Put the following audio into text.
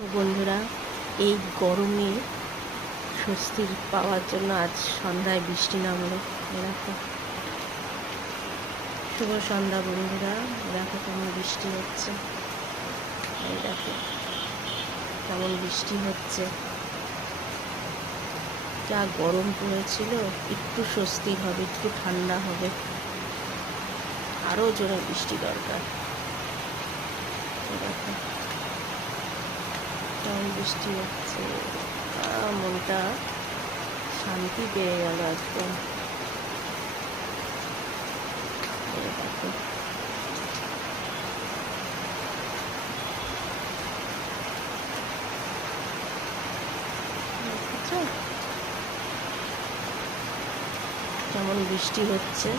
তো বন্ধুরা, এই গরমে স্বস্তি পাওয়ার জন্য আজ সন্ধ্যায় বৃষ্টি নামলো। দেখো, শুভ সন্ধ্যা বন্ধুরা। দেখো কেমন বৃষ্টি হচ্ছে, এই দেখো কেমন বৃষ্টি হচ্ছে। যা গরম পড়েছিল, একটু স্বস্তি হবে, একটু ঠান্ডা হবে, আরও জোরে বৃষ্টি দরকার। দেখো কেমন বৃষ্টি হচ্ছে, মনটা শান্তি পেয়ে গেল একদম। দেখো কেমন বৃষ্টি হচ্ছে।